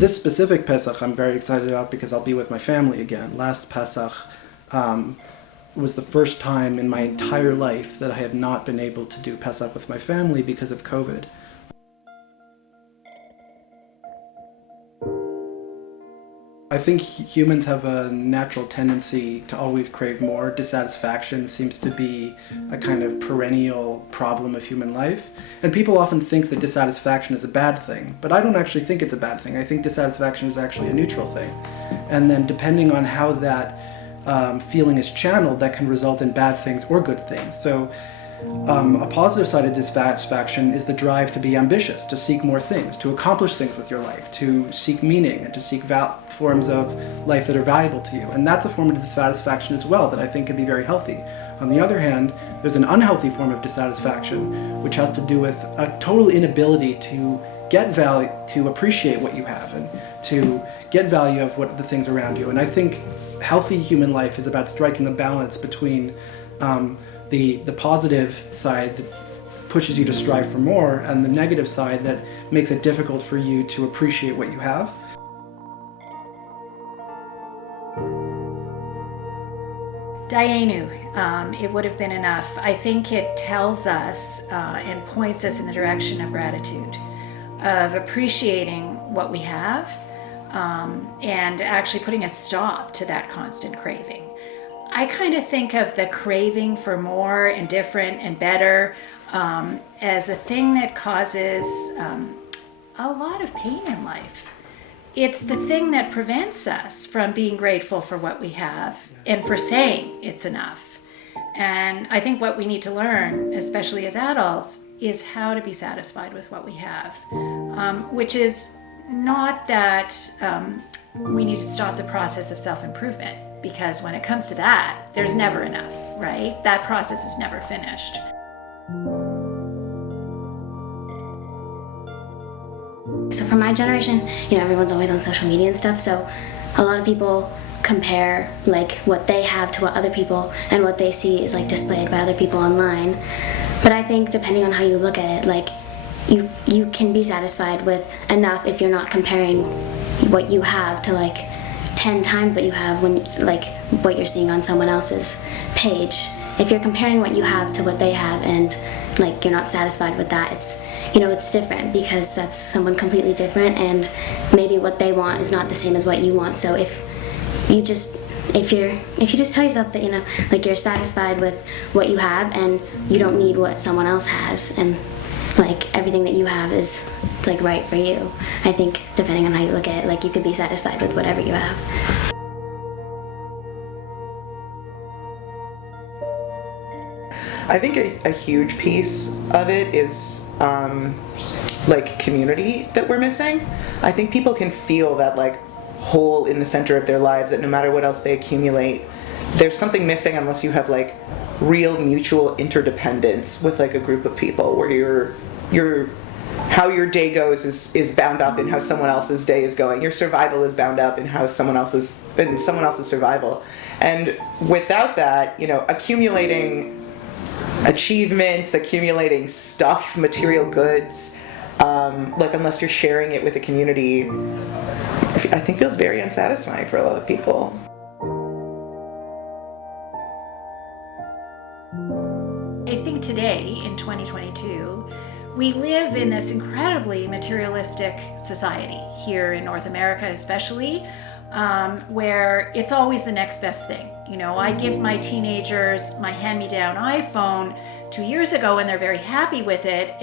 This specific Pesach I'm very excited about because I'll be with my family again. Last Pesach was the first time in my entire life that I had not been able to do Pesach with my family because of COVID. I think humans have a natural tendency to always crave more. Dissatisfaction seems to be a kind of perennial problem of human life. And people often think that dissatisfaction is a bad thing, but I don't actually think it's a bad thing. I think dissatisfaction is actually a neutral thing. And then depending on how that feeling is channeled, that can result in bad things or good things. So a positive side of dissatisfaction is the drive to be ambitious, to seek more things, to accomplish things with your life, to seek meaning, and to seek forms of life that are valuable to you. And that's a form of dissatisfaction as well that I think can be very healthy. On the other hand, there's an unhealthy form of dissatisfaction, which has to do with a total inability to get value, to appreciate what you have, and to get value of what the things around you. And I think healthy human life is about striking a balance between the positive side that pushes you to strive for more, and the negative side that makes it difficult for you to appreciate what you have. Dayenu, it would have been enough. I think it tells us and points us in the direction of gratitude, of appreciating what we have, and actually putting a stop to that constant craving. I kind of think of the craving for more and different and better as a thing that causes a lot of pain in life. It's the thing that prevents us from being grateful for what we have and for saying it's enough. And I think what we need to learn, especially as adults, is how to be satisfied with what we have, which is not that we need to stop the process of self-improvement, because when it comes to that, there's never enough, right? That process is never finished. So for my generation, everyone's always on social media and stuff, so a lot of people compare like what they have to what other people, and what they see is like displayed by other people online. But I think depending on how you look at it, like you can be satisfied with enough if you're not comparing what you have to like 10 times what you have when like what you're seeing on someone else's page. If you're comparing what you have to what they have and like you're not satisfied with that, it's different because that's someone completely different, and maybe what they want is not the same as what you want. So if you just tell yourself that like you're satisfied with what you have and you don't need what someone else has, and like everything that you have is like right for you, I think depending on how you look at it, like you could be satisfied with whatever you have. I think a huge piece of it is like community that we're missing. I think people can feel that like hole in the center of their lives, that no matter what else they accumulate, there's something missing unless you have like real mutual interdependence with like a group of people where your how your day goes is bound up in how someone else's day is going. Your survival is bound up in how someone else's survival. And without that, accumulating achievements, accumulating stuff, material goods, like unless you're sharing it with a community, I think feels very unsatisfying for a lot of people. I think today, in 2022, we live in this incredibly materialistic society, here in North America especially, where it's always the next best thing. I give my teenagers my hand-me-down iPhone 2 years ago and they're very happy with it.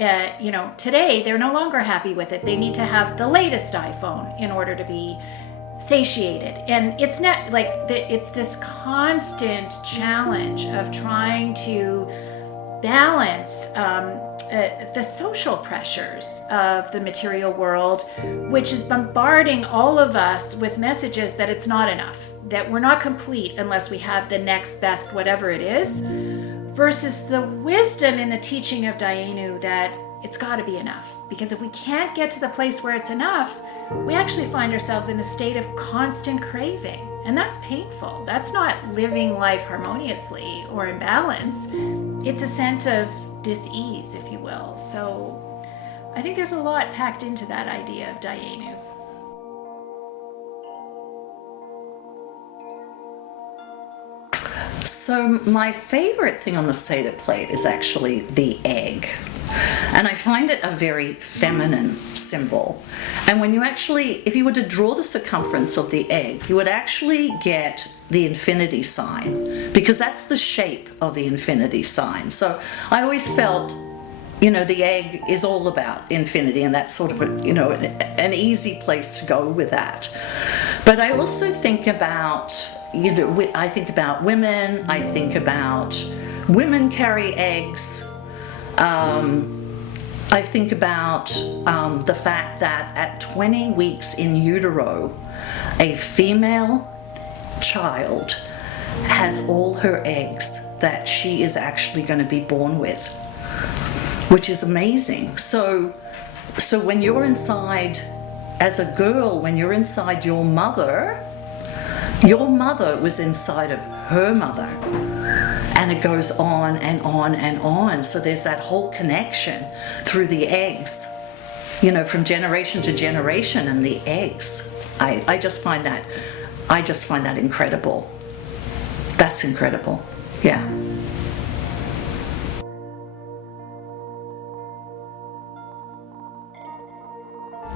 Today they're no longer happy with it. They need to have the latest iPhone in order to be satiated. And it's not like it's this constant challenge of trying to balance the social pressures of the material world, which is bombarding all of us with messages that it's not enough, that we're not complete unless we have the next best whatever it is, versus the wisdom in the teaching of Dayenu that it's got to be enough. Because if we can't get to the place where it's enough, we actually find ourselves in a state of constant craving. And that's painful. That's not living life harmoniously or in balance. It's a sense of dis-ease, if you will. So I think there's a lot packed into that idea of Dayenu. So my favorite thing on the Seder plate is actually the egg. And I find it a very feminine symbol. And when you actually, if you were to draw the circumference of the egg, you would actually get the infinity sign, because that's the shape of the infinity sign. So I always felt, the egg is all about infinity, and that's sort of an easy place to go with that. But I also think about, I think about women, I think about women carry eggs. I think about the fact that at 20 weeks in utero, a female child has all her eggs that she is actually going to be born with, which is amazing. So when you're inside, as a girl, when you're inside your mother was inside of her mother. And it goes on and on and on. So there's that whole connection through the eggs, from generation to generation, and the eggs. I just find that incredible. That's incredible. Yeah.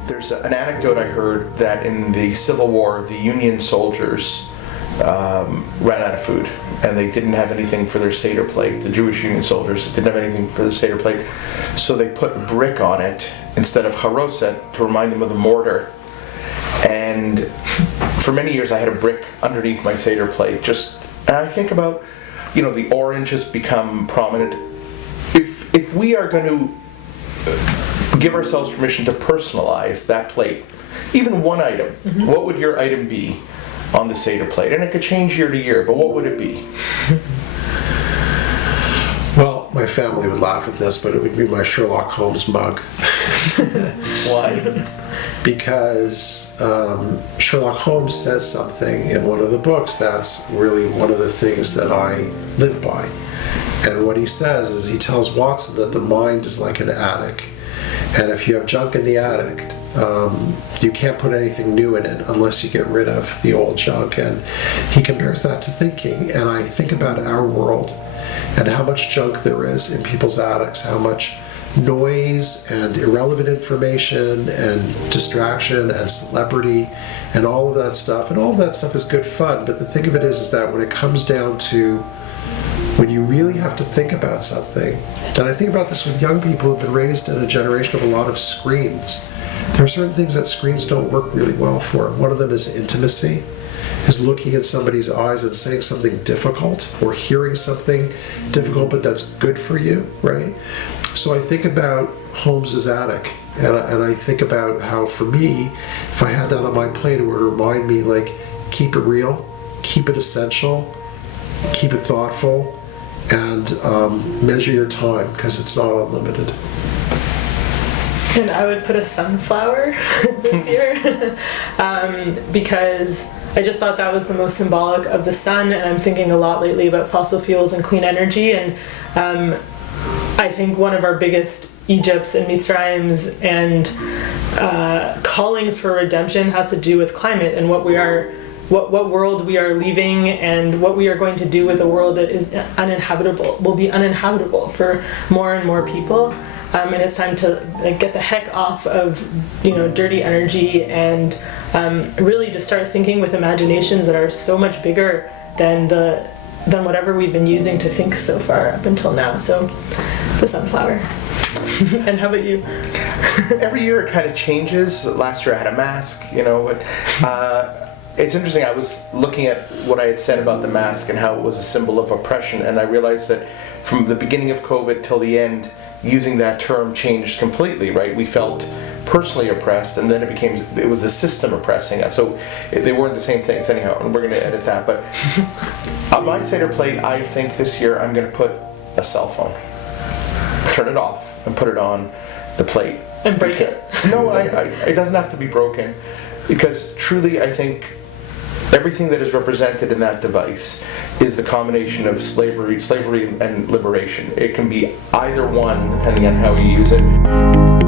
There's an anecdote I heard that in the Civil War, the Union soldiers ran out of food, and they didn't have anything for their Seder plate. The Jewish Union soldiers didn't have anything for their Seder plate, so they put brick on it instead of haroset to remind them of the mortar. And for many years I had a brick underneath my Seder plate. And I think about, the orange has become prominent. If we are going to give ourselves permission to personalize that plate, even one item, what would your item be on the Seder plate? And it could change year to year, but what would it be? Well, my family would laugh at this, but it would be my Sherlock Holmes mug. Why? Because Sherlock Holmes says something in one of the books that's really one of the things that I live by. And what he says is, he tells Watson that the mind is like an attic. And if you have junk in the attic, you can't put anything new in it unless you get rid of the old junk. And he compares that to thinking. And I think about our world and how much junk there is in people's attics, how much noise and irrelevant information and distraction and celebrity and all of that stuff. And all of that stuff is good fun. But the thing of it is that when it comes down to when you really have to think about something, and I think about this with young people who've been raised in a generation of a lot of screens. There are certain things that screens don't work really well for. One of them is intimacy, is looking at somebody's eyes and saying something difficult, or hearing something difficult but that's good for you, right? So I think about Holmes's attic, and I think about how, for me, if I had that on my plate, it would remind me, keep it real, keep it essential, keep it thoughtful, and measure your time, because it's not unlimited. And I would put a sunflower this year because I just thought that was the most symbolic of the sun, and I'm thinking a lot lately about fossil fuels and clean energy, and I think one of our biggest Egypts and Mitzrayim's and callings for redemption has to do with climate and what world we are leaving, and what we are going to do with a world that is will be uninhabitable for more and more people. And it's time to get the heck off of dirty energy, and really to start thinking with imaginations that are so much bigger than whatever we've been using to think so far up until now. So the sunflower. And how about you? Every year it kind of changes. Last year I had a mask, but it's interesting. I was looking at what I had said about the mask and how it was a symbol of oppression, and I realized that from the beginning of COVID till the end, using that term changed completely, right? We felt personally oppressed, and then it was the system oppressing us. So they weren't the same things anyhow, and we're going to edit that. But on my Seder plate, I think this year I'm going to put a cell phone. Turn it off and put it on the plate. And break it? No, it doesn't have to be broken, because truly I think everything that is represented in that device is the combination of slavery and liberation. It can be either one depending on how you use it.